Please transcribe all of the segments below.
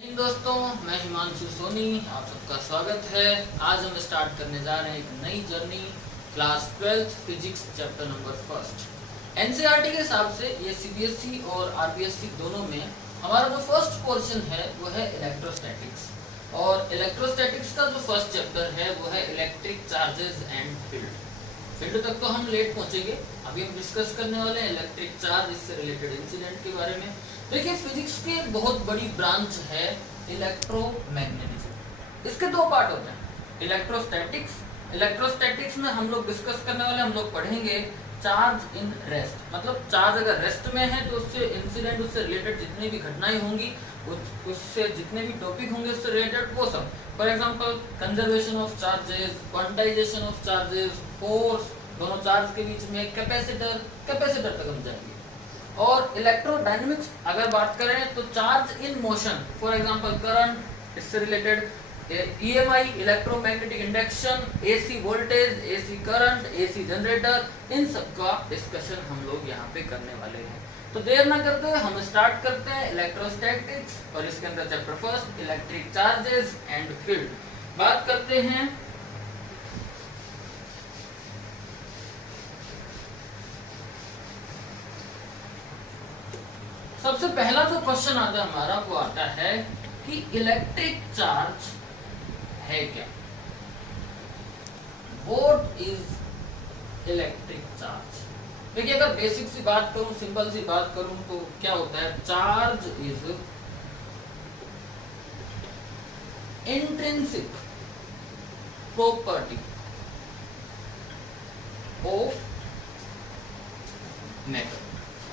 दोस्तों, मैं हिमांशु सोनी, आप सबका स्वागत है। आज हम स्टार्ट करने जा रहे हैं एक नई journey class 12 physics chapter number first. NCERT के हिसाब से ये सीबीएसई और आरबीएसई दोनों में हमारा जो फर्स्ट पोर्शन है वो है इलेक्ट्रोस्टैटिक्स। और इलेक्ट्रोस्टैटिक्स का जो फर्स्ट चैप्टर है वो है electric charges and field. Field तक तो हम लेट पहुंचेंगे। अभी हम डिस्कस करने वाले हैं इलेक्ट्रिक चार्ज, इससे रिलेटेड इंसिडेंट के बारे में। देखिए, फिजिक्स की एक बहुत बड़ी ब्रांच है इलेक्ट्रोमैग्नेटिज्म। इसके दो पार्ट होते हैं, इलेक्ट्रोस्टैटिक्स में हम लोग डिस्कस करने वाले, हम लोग पढ़ेंगे चार्ज इन रेस्ट। मतलब चार्ज अगर रेस्ट में है तो उससे इंसिडेंट, उससे रिलेटेड जितनी भी घटनाएं होंगी, उससे जितने भी टॉपिक होंगे उससे रिलेटेड वो सब। For example conservation of charges, quantization of charges, force, दोनों चार्ज के बीच में, कैपेसिटर तक हम जाएंगे। और इलेक्ट्रोडायनेमिक्स अगर बात करें तो charge in motion, for example current, इससे related EMI, electromagnetic induction, AC voltage, AC current, AC generator, इन सब का डिस्कशन हम लोग यहाँ पे करने वाले हैं। तो देर ना करते हुए हम स्टार्ट करते हैं इलेक्ट्रोस्टैटिक्स और इसके अंदर chapter first electric charges and field. बात करते हैं सबसे पहला जो क्वेश्चन आता है हमारा वो आता है कि इलेक्ट्रिक चार्ज है क्या। What is electric charge. देखिए, अगर बेसिक सी बात करूं, सिंपल सी बात करूं तो क्या होता है, charge is intrinsic property of matter.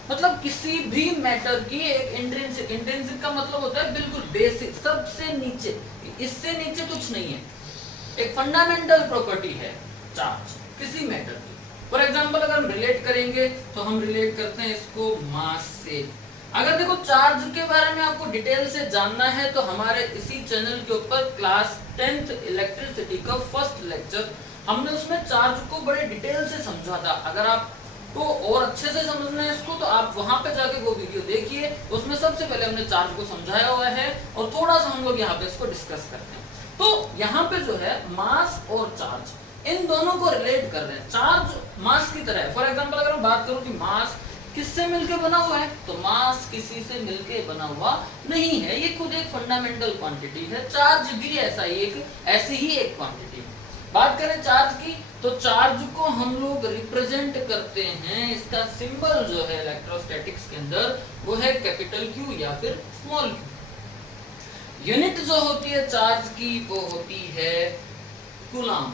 मतलब किसी भी मैटर की एक इंट्रिंसिक का मतलब होता है बिल्कुल बेसिक, सबसे नीचे, इससे नीचे कुछ नहीं है। एक फंडामेंटल प्रॉपर्टी है चार्ज किसी मैटर की। फॉर एग्जांपल अगर हम रिलेट करेंगे तो हम रिलेट करते हैं इसको मास से। अगर देखो, चार्ज के बारे में आपको डिटेल से जानना है तो हमारे इसी चैनल के ऊपर क्लास 10th इलेक्ट्रिसिटी का फर्स्ट लेक्चर, हमने उसमें चार्ज को बड़े डिटेल से समझा था। अगर आप तो और अच्छे से समझना है इसको तो आप वहां पे जाके वो वीडियो देखिए, उसमें सबसे पहले हमने चार्ज को समझाया हुआ है और थोड़ा सा हम लोग यहाँ पे इसको डिस्कस करते हैं। तो यहाँ पे जो है मास और चार्ज, इन दोनों को रिलेट कर रहे हैं। चार्ज मास की तरह है। फॉर एग्जांपल अगर मैं बात करूं कि मास किससे मिलके बना हुआ है, तो मास किसी से मिलके बना हुआ नहीं है, ये खुद एक फंडामेंटल क्वांटिटी है। चार्ज भी ऐसी ही एक क्वांटिटी है। बात करें चार्ज की तो चार्ज को हम लोग रिप्रेजेंट करते हैं, इसका सिंबल जो है इलेक्ट्रोस्टैटिक्स के अंदर वो है कैपिटल क्यू या फिर स्मॉल क्यू। यूनिट जो होती है चार्ज की वो होती है coulomb.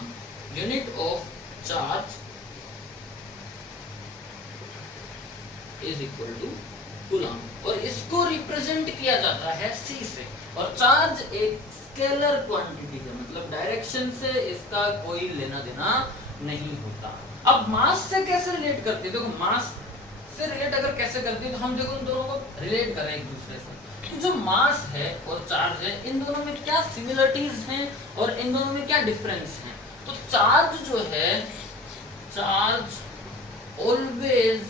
Unit of charge is equal to coulomb और इसको रिप्रेजेंट किया जाता है सी से। और चार्ज एक स्केलर क्वांटिटी है, मतलब डायरेक्शन से इसका कोई लेना देना नहीं होता। अब मास से कैसे रिलेट करते हैं, देखो मास से रिलेट अगर कैसे करते हैं तो हम देखो उन दोनों को रिलेट करें एक दूसरे से। तो जो मास है और चार्ज है, इन दोनों में क्या सिमिलरिटीज हैं और इन दोनों में क्या डिफरेंस है। तो चार्ज जो है, charge always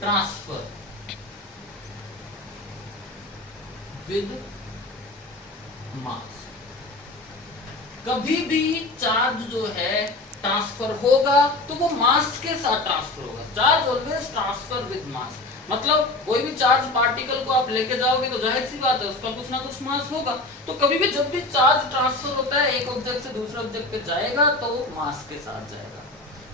transfer with mass. कभी भी चार्ज जो है ट्रांसफर होगा तो वो मास के साथ ट्रांसफर होगा। Charge always transfer with mass. मतलब कोई भी चार्ज पार्टिकल को आप लेके जाओगे तो जाहिर सी बात है उसका कुछ ना कुछ मास होगा। तो कभी भी जब भी चार्ज ट्रांसफर होता है एक ऑब्जेक्ट से दूसरे ऑब्जेक्ट पे जाएगा तो वो मास के साथ जाएगा।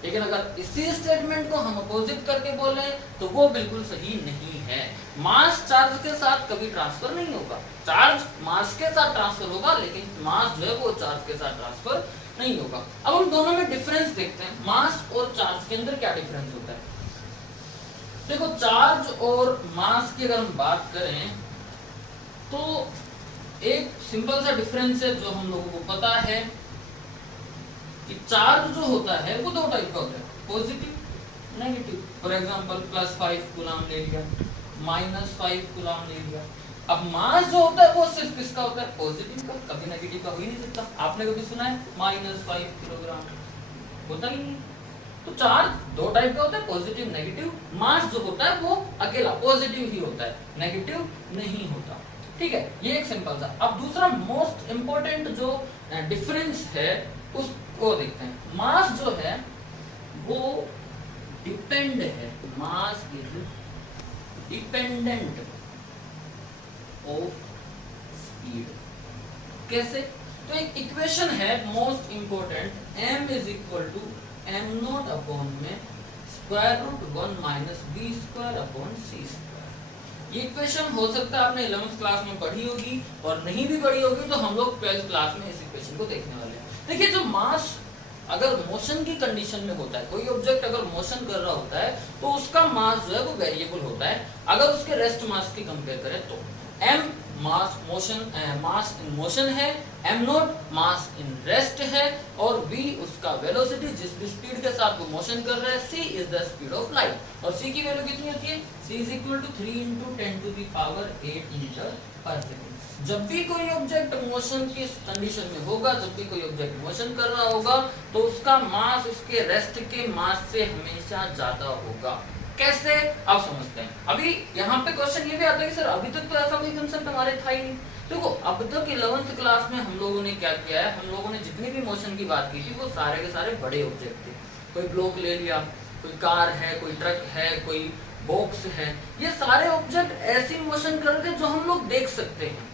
लेकिन अगर इसी स्टेटमेंट को हम अपोजिट करके बोले तो वो बिल्कुल सही नहीं है। मास चार्ज के साथ कभी ट्रांसफर नहीं होगा। चार्ज मास के साथ ट्रांसफर होगा लेकिन मास जो है वो चार्ज के साथ ट्रांसफर नहीं होगा। अब हम दोनों में डिफरेंस देखते हैं, मास और चार्ज के अंदर क्या डिफरेंस होता है। देखो, चार्ज और मास की अगर हम बात करें तो एक सिंपल सा डिफरेंस है जो हम लोगों को पता है कि चार्ज जो होता है वो दो टाइप का होता है, positive negative. For example +5 coulomb ले लिया, -5 कूलम ले लिया। अब मास जो होता है वो सिर्फ किसका होता है, पॉजिटिव का, कभी नेगेटिव का हो ही नहीं सकता। आपने कभी सुना है -5 किलोग्राम, होता ही नहीं। तो चार्ज दो टाइप का होता है, पॉजिटिव नेगेटिव। मास जो होता है वो अकेला पॉजिटिव ही होता है, नेगेटिव नहीं होता। ठीक है, ये एक सिंपल सा। अब दूसरा मोस्ट इंपॉर्टेंट जो डिफरेंस है उसको देखते हैं। मास जो है वो डिपेंड है, mass is dependent of speed. कैसे? तो एक इक्वेशन है most important, m is equal to m not upon में square root 1 minus b square upon c square. ये इक्वेशन हो सकता है आपने 11th क्लास में पढ़ी होगी, और नहीं भी पढ़ी होगी तो हम लोग 12th क्लास में इस इक्वेशन को देखने वाले हैं। देखिए, जो मास अगर मोशन की कंडीशन में होता है, कोई ऑब्जेक्ट अगर मोशन कर रहा होता है तो उसका मास जो है वो वेरिएबल होता है। अगर उसके रेस्ट मास की कंपेयर करें तो m मास इन मोशन है, m not mass in rest है, और v उसका वेलोसिटी जिस भी स्पीड के साथ वो मोशन कर रहा है, c is the speed of light, और c की वैल्यू कितनी होती है? c is equal to 3 × 10⁸ metre per second. जब भी कोई ऑब्जेक्ट मोशन की कंडीशन में होगा, जब भी कोई ऑब्जेक्ट मोशन कर रहा होगा तो उसका मास उसके रेस्ट के मास से हमेशा ज्यादा होगा। कैसे? आप समझते हैं। अभी यहाँ पे क्वेश्चन ये भी आता है कि सर अभी तक तो ऐसा कोई कंसेप्ट हमारे था ही नहीं। देखो, अब तक 11th क्लास में हम लोगों ने क्या किया है, हम लोगों ने जितनी भी मोशन की बात की थी वो सारे के सारे बड़े ऑब्जेक्ट थे। कोई ब्लॉक ले लिया, कोई कार है, कोई ट्रक है, कोई बॉक्स है, ये सारे ऑब्जेक्ट ऐसी मोशन कर रहे थे जो हम लोग देख सकते हैं।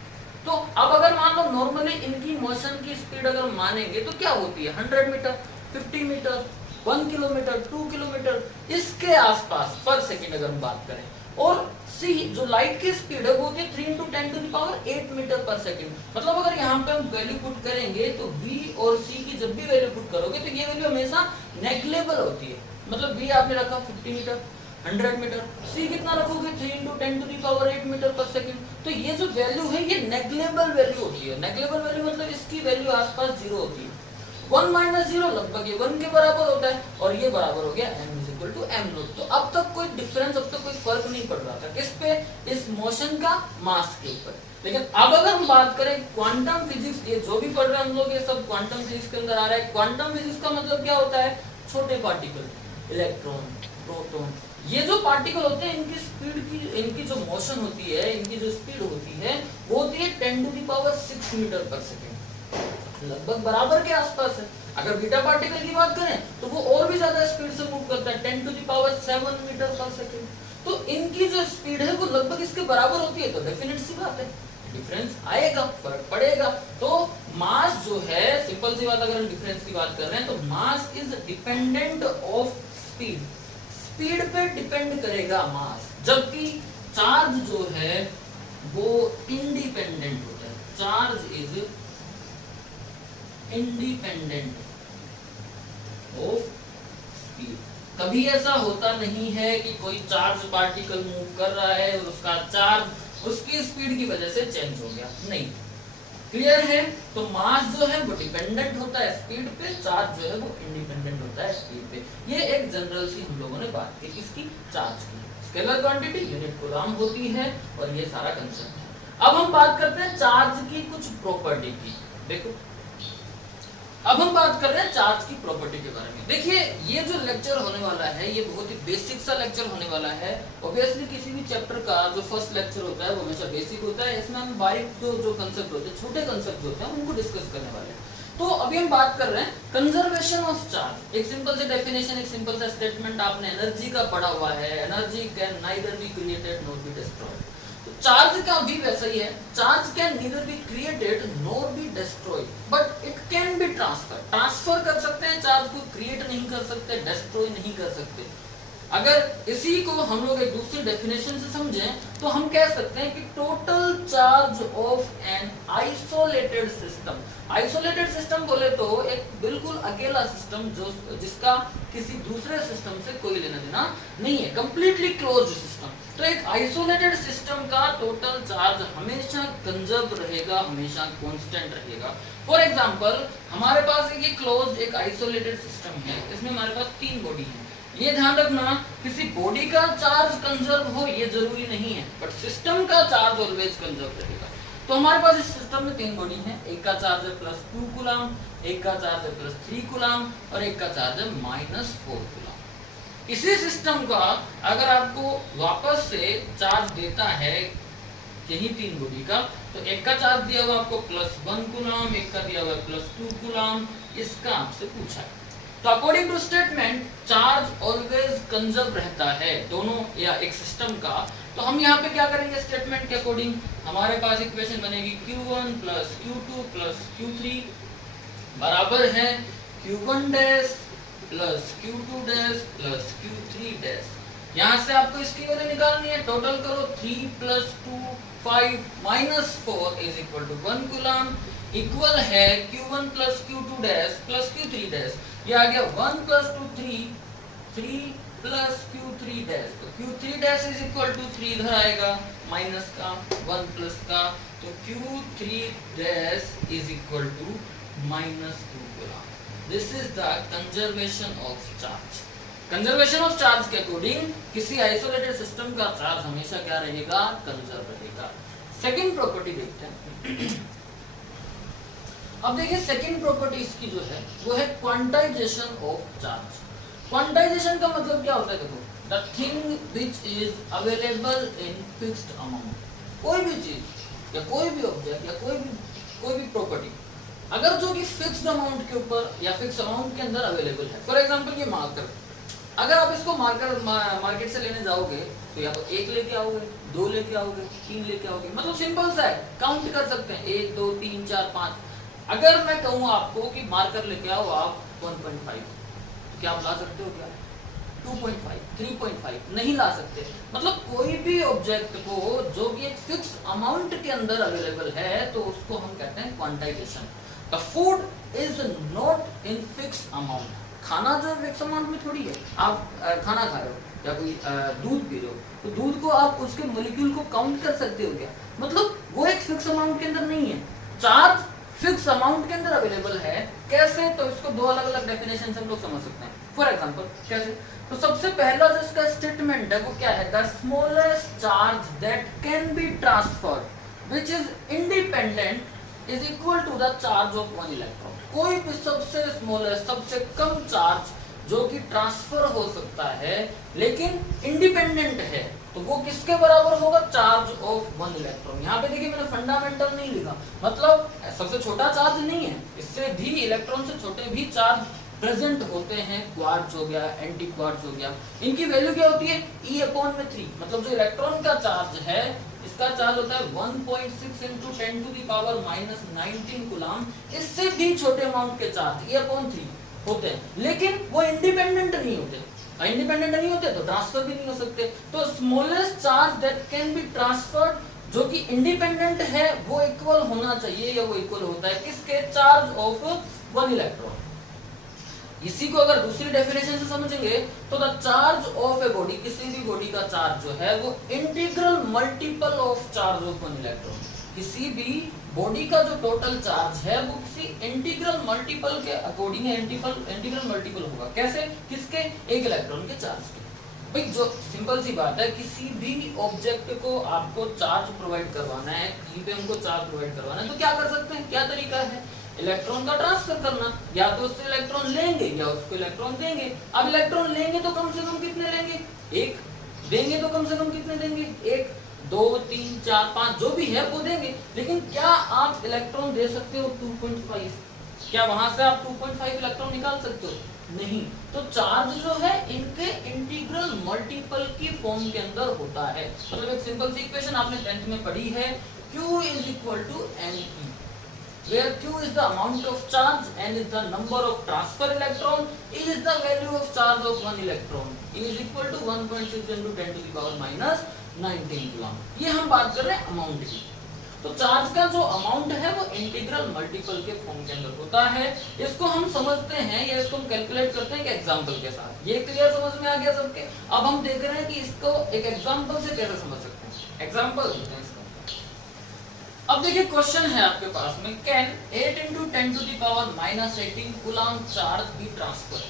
तो अब अगर मान लो नॉर्मली इनकी मोशन की स्पीड अगर मानेंगे तो क्या होती है? 100 मीटर, 50 मीटर, 1 किलोमीटर, 2 किलोमीटर, इसके आसपास पर सेकंड अगर हम बात करें। और c जो लाइट की स्पीड है वो होती है 3 × 10⁸ मीटर पर सेकंड। मतलब अगर यहाँ पे हम वैल्यू पुट करेंगे तो v और c की जब भी वैल्यू पुट करोगे तो ये वैल्यू हमेशा नेग्लेबल होती है। मतलब v आपने रखा 50 मीटर, 100 मीटर, c कितना रखोगे? 3 × 10⁸ मीटर पर सेकंड। तो ये जो वैल्यू है ये नेग्लेबल वैल्यू होती है। नेग्लेबल वैल्यू मतलब इसकी वैल्यू आसपास 0 होती है। 1 माइनस 0 लगभग ये 1 के बराबर होता है, और ये बराबर हो गया m is equal to m naught. तो अब तक कोई डिफरेंस, अब तक कोई फर्क नहीं पड़ रहा था किस पे? इस मोशन का मास के ऊपर। लेकिन अब अगर हम बात करें क्वांटम फिजिक्स, ये जो भी पढ़ रहे हैं हम लोग ये सब क्वांटम फिजिक्स के अंदर आ रहा है। क्वांटम फिजिक्स का मतलब क्या होता है? छोटे पार्टिकल, इलेक्ट्रॉन, प्रोटॉन, ये जो पार्टिकल होते हैं इनकी स्पीड की, इनकी जो मोशन होती है, इनकी जो स्पीड होती है वो होती है 10⁶ मीटर पर सेकंड, लगभग बराबर के आसपास है। अगर बीटा पार्टिकल की बात करें तो वो और भी ज्यादा स्पीड से मूव करता है, 10⁷ मीटर पर सेकंड। तो इनकी जो स्पीड है वो लगभग इसके बराबर होती है, तो डेफिनेट सी बात है डिफरेंस आएगा, फर्क पड़ेगा। तो मास जो है, सिंपल सी बात, अगर हम डिफरेंस की बात कर रहे हैं तो मास is dependent of speed, speed पे डिपेंड करेगा मास। जबकि चार्ज जो है वो इंडिपेंडेंट होता है, charge is independent of speed. कभी ऐसा होता नहीं है कि कोई चार्ज पार्टिकल मूव कर रहा है और उसका चार्ज उसकी स्पीड की वजह से चेंज हो गया, नहीं। क्लियर है? तो मास जो है वो डिपेंडेंट होता है स्पीड पे, चार्ज जो है वो इंडिपेंडेंट होता है स्पीड पे। ये एक जनरल सी हम लोगों ने बात की किसकी? चार्ज की। स्केलर क्वांटिटी यूनिट कूलम होती है, और ये सारा कंसेप्ट है। अब हम बात करते हैं चार्ज की कुछ प्रॉपर्टी की। देखो, अब हम बात कर रहे हैं चार्ज की प्रॉपर्टी के बारे में। देखिए, ये जो लेक्चर होने वाला है ये बहुत ही बेसिक सा लेक्चर होने वाला है। ऑब्वियसली किसी भी चैप्टर का जो फर्स्ट लेक्चर होता है वो हमेशा बेसिक होता है। इसमें हम बारीक जो कंसेप्ट होते हैं, छोटे कंसेप्ट होते हैं, उनको डिस्कस करने वाले हैं। तो अभी हम बात कर रहे हैं कंजर्वेशन ऑफ चार्ज। एक सिंपल सी डेफिनेशन, एक सिंपल सा स्टेटमेंट आपने एनर्जी का पढ़ा हुआ है, energy can neither be created nor be destroyed. Charge का भी वैसा ही है, charge can neither be created nor be destroyed but it can be transfer. Transfer कर सकते हैं चार्ज को, क्रिएट नहीं कर सकते, डिस्ट्रॉय नहीं कर सकते। अगर इसी को हम लोग एक दूसरी डेफिनेशन से समझें तो हम कह सकते हैं कि total charge of an isolated system. Isolated system बोले तो एक बिल्कुल अकेला सिस्टम जो जिसका किसी दूसरे सिस्टम से कोई लेना देना नहीं है, कंप्लीटली क्लोज्ड सिस्टम। तो एक आइसोलेटेड सिस्टम का टोटल चार्ज हमेशा कंजर्व रहेगा, हमेशा कांस्टेंट रहेगा। फॉर एग्जांपल, हमारे पास ये क्लोज्ड एक आइसोलेटेड सिस्टम है, इसमें हमारे पास 3 बॉडी है। ये ध्यान रखना, किसी बॉडी का चार्ज कंजर्व हो ये जरूरी नहीं है, बट सिस्टम का चार्ज ऑलवेज कंजर्व रहेगा। तो हमारे पास इस सिस्टम में 3 बॉडी है, एक का चार्ज है +2 कूलम, एक का चार्ज है +3 कूलम और एक का चार्ज है -4 कूलम। इसी सिस्टम का अगर आपको वापस से चार्ज देता है यही 3 बॉडी का, तो एक का चार्ज दिया हुआ आपको +1 कूलम, एक का दिया हुआ +2 कूलम, इसका आपसे पूछा है। तो according to statement charge always conserve रहता है दोनों या एक सिस्टम का। तो हम यहाँ पे क्या करेंगे, स्टेटमेंट के अकॉर्डिंग हमारे पास इक्वेशन बनेगी Q1 + Q2 + Q3 बराबर है Q1 dash + Q2 dash + Q3 dash. यहाँ से आपको इसकी वैल्यू निकालनी है, टोटल करो 3 + 2 5 - 4 = 1 कूलम, इक्वल है Q1 + Q2 dash + Q3 dash. ये आ गया 1 + 2 3 + Q3 डैश, तो Q3 डैश = 3 इधर आएगा माइनस का 1 प्लस का, तो Q3 dash = -2 coulomb. This is the conservation of charge. Conservation of charge के अकॉर्डिंग किसी आइसोलेटेड सिस्टम का चार्ज हमेशा क्या रहेगा, कंजर्व रहेगा। सेकंड प्रॉपर्टी देखते हैं। अब देखिए सेकंड प्रॉपर्टी इसकी जो है वो है क्वांटाइजेशन ऑफ चार्ज। क्वांटाइजेशन का मतलब क्या होता है, देखो the thing which is available in fixed amount. कोई भी चीज या कोई भी ऑब्जेक्ट या कोई भी प्रॉपर्टी अगर जो कि फिक्स्ड अमाउंट के ऊपर या फिक्स अमाउंट के अंदर अवेलेबल है, फॉर एग्जांपल ये मार्कर, अगर आप इसको मार्केट से लेने जाओगे तो या तो 1 लेके आओगे, 2 लेके आओगे, 3 लेके आओगे, मतलब सिंपल सा है, काउंट कर सकते हैं 1 2 3 4 5। अगर मैं कहूँ आपको कि मार्कर लेके आओ आप 1.5, तो क्या आप ला सकते हो क्या? 2.5 3.5 नहीं ला सकते। मतलब कोई भी ऑब्जेक्ट को जो कि एक फिक्स अमाउंट के अंदर अवेलेबल है तो उसको हम कहते हैं quantization. The food is not in fix amount. खाना जो फिक्स अमाउंट में थोड़ी है, आप खाना खा रहे हो या कोई दूध पी रहे हो, तो दूध को आप उसके मॉलिक्यूल को काउंट कर सकते हो क्या? मतलब वो एक फिक्स अमाउंट के अंदर नहीं है। चार्ज फिक्स अमाउंट के अंदर अवेलेबल है, कैसे? तो इसको दो अलग अलग डेफिनेशन से हम लोग समझ सकते हैं। फॉर एग्जांपल कैसे? तो सबसे पहला जो इसका स्टेटमेंट है वो क्या है, the smallest charge that can be transferred which is independent is equal to the charge of 1 electron. कोई भी सबसे स्मॉलेस्ट सबसे कम चार्ज जो कि ट्रांसफर हो सकता है लेकिन इंडिपेंडेंट है, तो वो किसके बराबर होगा? Charge of 1 electron. यहाँ पे देखिए मैंने फंडामेंटल नहीं लिखा, मतलब सबसे छोटा चार्ज नहीं है, इससे भी इलेक्ट्रॉन से छोटे भी चार्ज प्रेजेंट होते हैं। क्वार्ट्ज हो गया, एंटी क्वार्ट्ज हो गया, इनकी वैल्यू क्या होती है? E/3। मतलब जो इलेक्ट्रॉन का चार्ज है इसका चार्ज होता है 1.6 × 10⁻⁻19 कूलम। इससे भी छोटे अमाउंट के चार्ज E/3 होते हैं, लेकिन वो इंडिपेंडेंट नहीं होते। इंडिपेंडेंट नहीं होते तो ट्रांसफर भी नहीं हो सकते। तो smallest charge that can be transferred जो कि इंडिपेंडेंट है वो इक्वल होना चाहिए या वो इक्वल होता है किसके? Charge of 1 electron. इसी को अगर दूसरी डेफिनेशन से समझेंगे तो the charge of a body, किसी भी बॉडी का चार्ज जो है वो integral multiple of charge of 1 electron. किसी भी बॉडी का जो टोटल चार्ज है वो किसी इंटीग्रल मल्टीपल के अकॉर्डिंग इंटीग्रल मल्टीपल होगा। कैसे? किसके? 1 इलेक्ट्रॉन के चार्ज के। भाई जो सिंपल सी बात है, किसी भी ऑब्जेक्ट को आपको चार्ज प्रोवाइड करवाना है, कहीं पे हमको चार्ज प्रोवाइड करवाना है, तो क्या कर सकते हैं? क्या तरीका है? इलेक्ट्रॉन का ट्रांसफर करना, या तो उससे इलेक्ट्रॉन लेंगे या उसको इलेक्ट्रॉन देंगे। अब इलेक्ट्रॉन लेंगे तो कम से कम कितने लेंगे? 1। देंगे तो कम से कम कितने देंगे? 1 2 3 4 5 जो भी है वो देंगे। लेकिन क्या आप इलेक्ट्रॉन दे सकते हो 2.5? क्या वहां से आप 2.5 इलेक्ट्रॉन निकाल सकते हो? नहीं। तो चार्ज जो है इनके इंटीग्रल मल्टीपल की फॉर्म के अंदर होता है। मतलब एक सिंपल सी इक्वेशन आपने 10th में पढ़ी है, Q = Ne, where Q is the amount of charge, N is the number of transfer electron, E is the value of charge of 1 electron, E is equal to 1.6 × 10⁻⁻19 coulomb. ये हम बात कर रहे हैं अमाउंट की। तो चार्ज का जो अमाउंट है वो इंटीग्रल मल्टीपल के फॉर्म के अंदर होता है। इसको हम समझते हैं या इसको हम कैलकुलेट करते हैं एक एग्जांपल के साथ। ये क्लियर समझ में आ गया सबके? अब हम देख रहे हैं कि इसको एक एग्जांपल से कैसे समझ सकते हैं। एग्जांपल देते हैं इसका। अब देखिए क्वेश्चन है आपके पास में, can 8 × 10⁻⁻18 coulomb charge be transfer.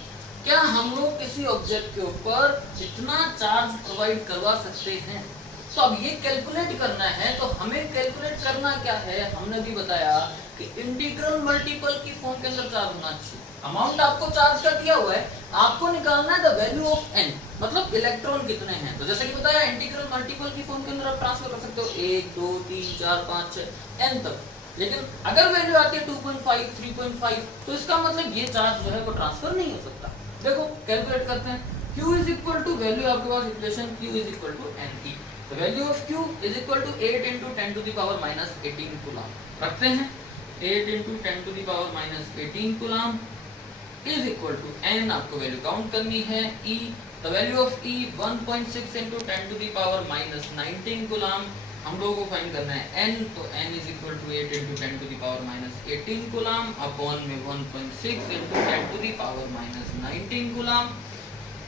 क्या हम लोग किसी ऑब्जेक्ट के ऊपर इतना चार्ज प्रोवाइड करवा सकते हैं? तो अब ये कैलकुलेट करना है, तो हमें कैलकुलेट करना क्या है? हमने भी बताया कि इंटीग्रल मल्टीपल की फॉर्म के अंदर चार्ज होना चाहिए। अमाउंट आपको चार्ज का दिया हुआ है, आपको निकालना है द वैल्यू ऑफ n, मतलब इलेक्ट्रॉन कितने हैं। तो जैसे कि बताया इंटीग्रल मल्टीपल की फॉर्म के अंदर आप ट्रांसफर कर सकते हो 1 2 3 4 5 6 n तक। लेकिन अगर वैल्यू आती है 2.5 3.5 तो इसका मतलब ये चार्ज जो है वो ट्रांसफर नहीं हो सकता। देखो कैलकुलेट करते हैं, q is equal to value आपके पास equation q is equal to n की, तो value of q is equal to 8 × 10 to the power minus 18 coulomb रखते हैं। 8 × 10 to the power minus 18 coulomb is equal to n, आपको value count करनी है e, the value of e 1.6 × 10 to the power minus 19 coulomb. हम लोगों को find करना है n, तो n is equal to 8 × 10 to the power minus 18 coulomb upon में 1.6 × 10 to the power minus 19 coulomb.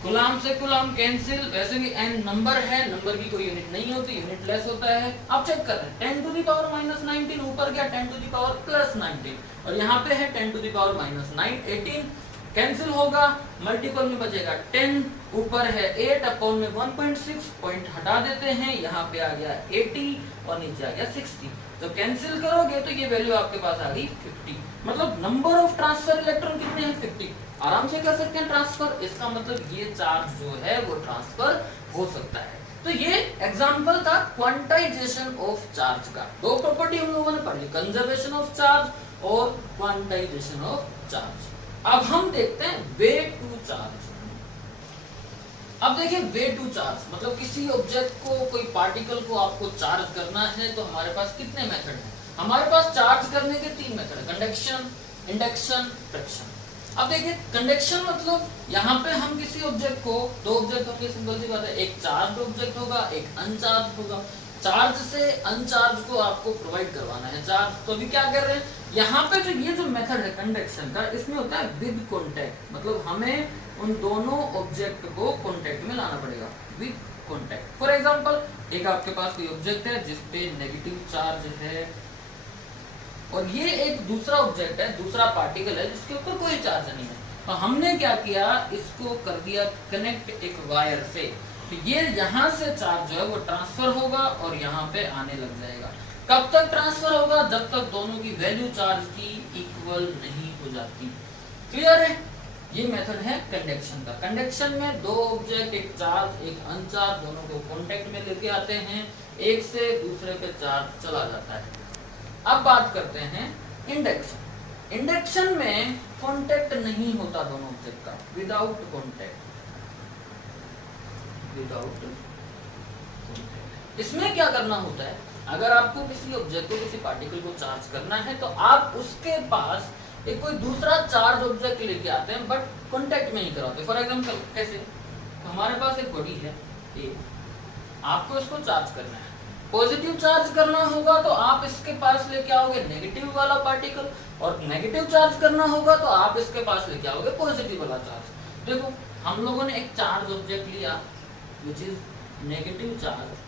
Coulomb से कूलम कैंसिल, वैसे भी n नंबर है, नंबर की कोई यूनिट नहीं होती, यूनिट लेस होता है। अब चेक कर रहे हैं 10 टू द पावर माइनस 19 ऊपर गया 10 टू द पावर प्लस 19 और यहाँ पे है 10 to the power minus 18 cancel होगा, मल्टीपल में बचेगा 10, ऊपर है 8 अपॉन में 1.6 पॉइंट हटा देते हैं, यहाँ पे आ गया 80 और नीचे आ गया 60। तो कैंसिल करोगे तो ये वैल्यू आपके पास आ गई 50, मतलब नंबर ऑफ ट्रांसफर इलेक्ट्रॉन कितने हैं 50। आराम से कर सकते हैं ट्रांसफर, इसका मतलब ये चार्ज जो है वो ट्रांसफर हो सकता है। तो ये एग्जांपल था क्वांटाइजेशन ऑफ चार्ज का। दो प्रॉपर्टी हम लोगों ने पढ़ ली, कंजर्वेशन ऑफ चार्ज और क्वांटाइजेशन ऑफ चार्ज। अब हम देखते हैं वे टू चार्ज। अब देखिए वे टू चार्ज मतलब किसी ऑब्जेक्ट को, कोई पार्टिकल को आपको चार्ज करना है तो हमारे पास कितने मेथड हैं। हमारे पास चार्ज करने के 3 मेथड है, कंडक्शन, इंडक्शन, फ्रिक्शन। अब देखिए कंडक्शन मतलब यहाँ पे हम किसी ऑब्जेक्ट को, दो ऑब्जेक्ट होंगे, सिंपल सी बात है, एक चार्ज ऑब्जेक्ट होगा एक अनचार्ज होगा। चार्ज से अनचार्ज को आपको प्रोवाइड करवाना है चार्ज, तो अभी क्या कर रहे हैं यहाँ पे जो ये जो मेथड है कंडक्शन का, इसमें होता है विद कॉन्टैक्ट, मतलब हमें उन दोनों ऑब्जेक्ट को कॉन्टैक्ट में लाना पड़ेगा विद कॉन्टैक्ट। फॉर एग्जांपल एक आपके पास कोई ऑब्जेक्ट है जिसपे नेगेटिव चार्ज है और ये एक दूसरा ऑब्जेक्ट है, दूसरा पार्टिकल है जिसके ऊपर कोई चार्ज नहीं है। तो हमने क्या किया, इसको कर दिया कनेक्ट एक वायर से, तो ये यहाँ से चार्ज जो है वो ट्रांसफर होगा और यहाँ पे आने लग जाएगा। कब तक ट्रांसफर होगा, जब तक दोनों की वैल्यू चार्ज की इक्वल नहीं हो जाती। क्लियर है, ये मेथड है कंडक्शन का। कंडक्शन में दो ऑब्जेक्ट, एक चार्ज एक अनचार्ज, दोनों को कांटेक्ट में लेके आते हैं, एक से दूसरे पे चार्ज चला जाता है। अब बात करते हैं इंडक्शन। इंडक्शन में कांटेक्ट नहीं होता दोनों ऑब्जेक्ट का, विदाउट कांटेक्ट, विदाउट। इसमें क्या करना होता है, अगर आपको किसी ऑब्जेक्ट को, किसी पार्टिकल को चार्ज करना है तो आप उसके पास एक कोई दूसरा चार्ज ऑब्जेक्ट लेके आते हैं बट कांटेक्ट में नहीं कराते। फॉर एग्जांपल कैसे, तो हमारे पास एक बॉडी है ए, आपको इसको चार्ज करना है, पॉजिटिव चार्ज करना होगा तो आप इसके पास लेके आओगे नेगेटिव वाला पार्टिकल, और नेगेटिव चार्ज करना होगा तो आप इसके पास लेके आओगे पॉजिटिव वाला चार्ज। देखो हम लोगों ने एक चार्ज ऑब्जेक्ट लिया which is नेगेटिव चार्ज।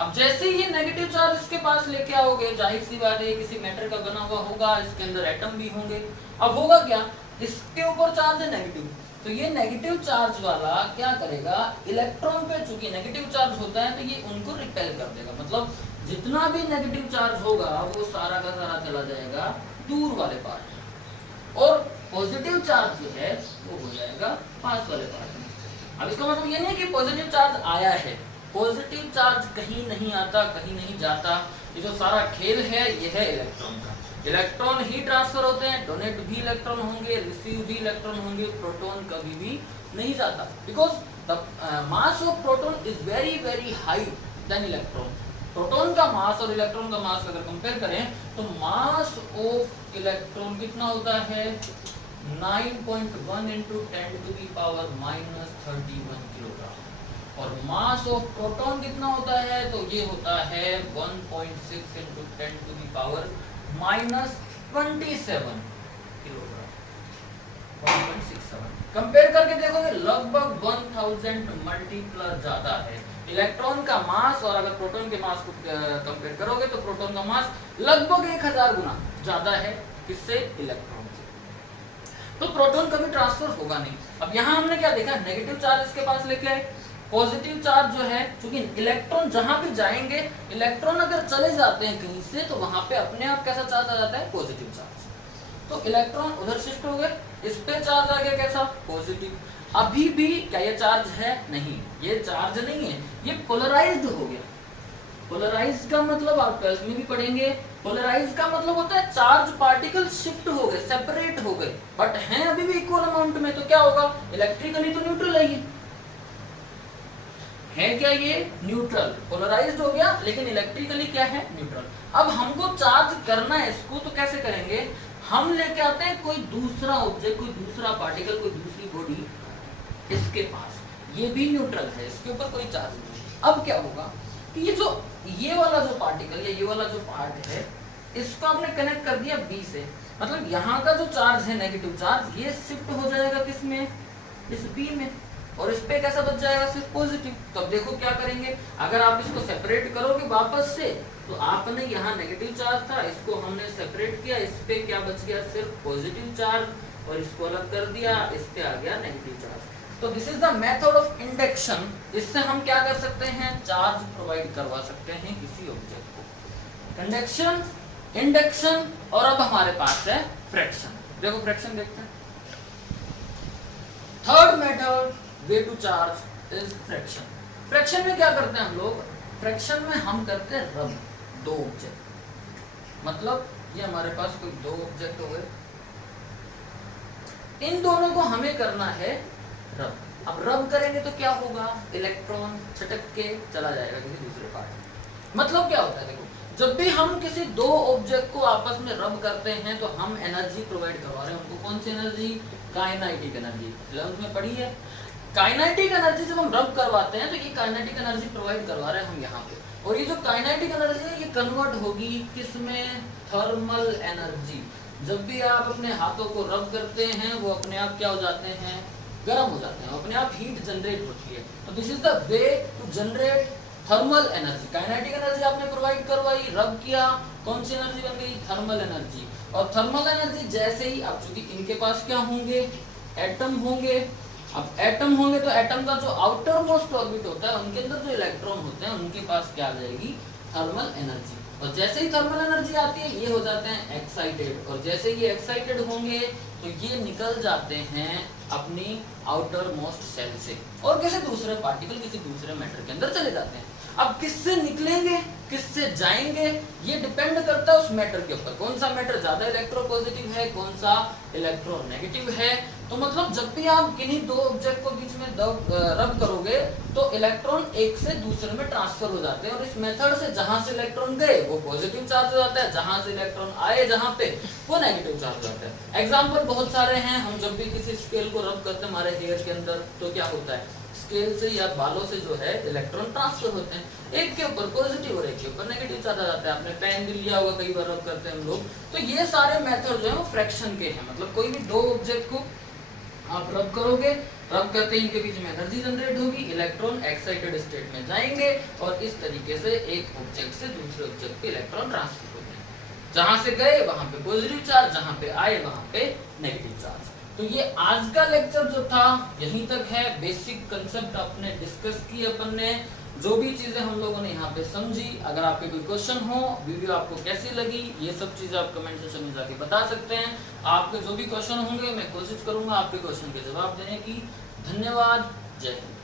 अब जैसे ही ये नेगेटिव चार्ज इसके पास लेके आओगे, जाहिर सी बात है किसी मैटर का बना हुआ होगा, इसके अंदर एटम भी होंगे। अब होगा क्या, इसके ऊपर चार्ज है नेगेटिव, तो ये नेगेटिव चार्ज वाला क्या करेगा, इलेक्ट्रॉन पे चूंकि नेगेटिव चार्ज होता है तो ये उनको रिपेल कर देगा, मतलब जितना भी नेगेटिव चार्ज होगा वो सारा का सारा चला जाएगा दूर वाले पार्ट में, और पॉजिटिव चार्ज जो है वो हो जाएगा पास वाले पार्ट में। अब इसका मतलब ये नहीं कि पॉजिटिव चार्ज आया है, पॉजिटिव चार्ज कहीं नहीं आता कहीं नहीं जाता, ये जो सारा खेल है ये है इलेक्ट्रॉन का। इलेक्ट्रॉन ही ट्रांसफर होते हैं, डोनेट भी इलेक्ट्रॉन होंगे, रिसीव भी इलेक्ट्रॉन होंगे, प्रोटॉन कभी भी नहीं जाता, because the mass of proton is very very high then electron. Proton का मास और इलेक्ट्रॉन का मास अगर कंपेयर करें तो मास ऑफ इलेक्ट्रॉन कितना होता है, 9.1 × 10 to the power minus 31 kilogram, और मास ऑफ प्रोटॉन कितना होता है, तो ये होता है 1.6 × 10 to the power minus 27 kilogram, 1.67। Compare करके देखोगे लगभग 1000 मल्टीप्लस ज्यादा है इलेक्ट्रॉन का मास, और अगर प्रोटॉन के मास को कंपेयर करोगे तो प्रोटॉन का मास लगभग 1000 गुना ज्यादा है किससे, इलेक्ट्रॉन से। तो प्रोटॉन कभी ट्रांसफर होगा नहीं। अब यहाँ हमने क्या देखा, नेगेटिव चार्ज इसके पास लेके आए, पॉजिटिव चार्ज जो है, क्योंकि इलेक्ट्रॉन जहां भी जाएंगे, इलेक्ट्रॉन अगर चले जाते हैं कहीं से तो वहां पे अपने आप कैसा चार्ज आ जाता है, पॉजिटिव चार्ज। तो इलेक्ट्रॉन उधर शिफ्ट हो गए, इस पे चार्ज आ गया कैसा, पॉजिटिव। अभी भी क्या ये चार्ज है, नहीं ये चार्ज नहीं है, ये पोलराइज्ड हो गया। पोलराइज्ड का मतलब आप 12th में भी पढ़ेंगे, पोलराइज्ड का मतलब होता है चार्ज पार्टिकल शिफ्ट हो गए, सेपरेट हो गए, बट हैं अभी भी इक्वल अमाउंट में, तो क्या होगा, इलेक्ट्रिकली तो न्यूट्रल है ये, है क्या ये न्यूट्रल, पोलराइज्ड हो गया लेकिन इलेक्ट्रिकली क्या है, न्यूट्रल। अब हमको चार्ज करना है इसको, तो कैसे करेंगे, हम लेके आते हैं कोई दूसरा ऑब्जेक्ट, कोई दूसरा पार्टिकल, कोई दूसरी बॉडी इसके पास, ये भी न्यूट्रल है, इसके ऊपर कोई चार्ज नहीं। अब क्या होगा कि ये वाला जो पार्टिकल या ये वाला जो पार्ट है, इसको आपने कनेक्ट कर दिया बी से, मतलब यहाँ का जो चार्ज है नेगेटिव चार्ज, ये शिफ्ट हो जाएगा किसमें, इस बी में, और इस पे कैसा बच जाएगा, सिर्फ पॉजिटिव। तो अब देखो क्या करेंगे, अगर आप इसको सेपरेट करोगे वापस से, तो आपने यहाँ नेगेटिव चार्ज था, इसको हमने सेपरेट किया, इस पे क्या बच गया, सिर्फ पॉजिटिव चार्ज, और इसको अलग कर दिया, इस पे आ गया नेगेटिव चार्ज। तो this is the method of induction, इससे हम क्या कर सकते हैं, चार्ज प्रोवाइड करवा सकते हैं किसी ऑब्जेक्ट को। कंडक्शन, इंडक्शन, और अब हमारे पास है फ्रैक्शन। देखो फ्रैक्शन देखते हैं। Third method way to charge is fraction. Fraction में क्या करते हैं हम लोग, फ्रैक्शन में हम करते हैं रब दो ऑब्जेक्ट, मतलब ये हमारे पास कोई दो ऑब्जेक्ट हो गए, इन दोनों को हमें करना है रब। अब रब करेंगे तो क्या होगा, इलेक्ट्रॉन छटक के चला जाएगा किसी दूसरे पार्ट। मतलब क्या होता है, देखो जब भी हम किसी दो ऑब्जेक्ट को आपस में रब करते हैं, तो हम एनर्जी प्रोवाइड करवा रहे हैं उनको। कौन सी एनर्जी, काइनेटिक एनर्जी, 11th में पढ़ी है। काइनेटिक एनर्जी जब हम रब करवाते हैं, तो ये काइनेटिक एनर्जी प्रोवाइड करवा रहे हैं हम यहाँ पे, और ये जो काइनेटिक एनर्जी है ये कन्वर्ट होगी किसमें, थर्मल एनर्जी। जब भी आप अपने हाथों को रब करते हैं, वो अपने आप क्या हो जाते हैं, गर्म हो जाते हैं, अपने आप हीट जनरेट होती है। तो this is the way to generate thermal energy. Kinetic energy आपने प्रोवाइड करवाई, रब किया, कौन सी एनर्जी बन गई, थर्मल एनर्जी। और थर्मल एनर्जी जैसे ही, अब चूंकि इनके पास क्या होंगे, एटम होंगे, अब एटम होंगे तो एटम का जो आउटर मोस्ट ऑर्बिट होता है, उनके अंदर जो इलेक्ट्रॉन होते हैं, उनके पास क्या आ जाएगी, थर्मल एनर्जी। और जैसे ही थर्मल एनर्जी आती है, ये हो जाते हैं एक्साइटेड, और जैसे ये एक्साइटेड होंगे तो ये निकल जाते हैं अपनी आउटर मोस्ट सेल से, और किसी दूसरे पार्टिकल, किसी दूसरे मैटर के अंदर चले जाते हैं। अब किससे निकलेंगे, किससे जाएंगे, ये डिपेंड करता है उस मैटर के ऊपर, कौन सा मैटर ज्यादा इलेक्ट्रोपॉजिटिव है, कौन सा इलेक्ट्रोनेगेटिव है। तो मतलब जब भी आप किन्हीं दो ऑब्जेक्ट को बीच में रब करोगे, तो इलेक्ट्रॉन एक से दूसरे में ट्रांसफर हो जाते हैं, और इस मेथड से जहां से इलेक्ट्रॉन गए वो पॉजिटिव चार्ज हो जाता है, जहां से इलेक्ट्रॉन आए जहां पे, वो नेगेटिव चार्ज हो जाता है। एग्जाम्पल बहुत सारे हैं, हम जब भी किसी स्केल को रब करते हैं हमारे हेयर के अंदर, तो क्या होता है, स्केल से या बालों से जो है इलेक्ट्रॉन ट्रांसफर होते हैं, एक के ऊपर पॉजिटिव और एक के ऊपर नेगेटिव चार्ज आ जाता है। आपने पेन भी लिया होगा, कई बार रब करते हैं हम लोग। तो ये सारे मेथड जो है वो फ्रैक्शन के हैं, मतलब कोई भी दो ऑब्जेक्ट को आप रब करोगे, रब करते ही इनके बीच में एनर्जी जनरेट होगी, इलेक्ट्रॉन एक्साइटेड स्टेट में जाएंगे, और इस तरीके से एक ऑब्जेक्ट से दूसरे ऑब्जेक्ट पे इलेक्ट्रॉन ट्रांसफर होते हैं। जहां से गए वहां पे पॉजिटिव चार्ज, जहां पे आए वहां पे नेगेटिव चार्ज। तो ये आज का लेक्चर जो था यहीं तक है। बेसिक कंसेप्ट अपने डिस्कस की अपन ने, जो भी चीजें हम लोगों ने यहाँ पे समझी। अगर आपके कोई क्वेश्चन हो, वीडियो आपको कैसी लगी, ये सब चीजें आप कमेंट सेक्शन में जाके बता सकते हैं। आपके जो भी क्वेश्चन होंगे मैं कोशिश करूंगा आपके क्वेश्चन के जवाब देने की। धन्यवाद, जय हिंद।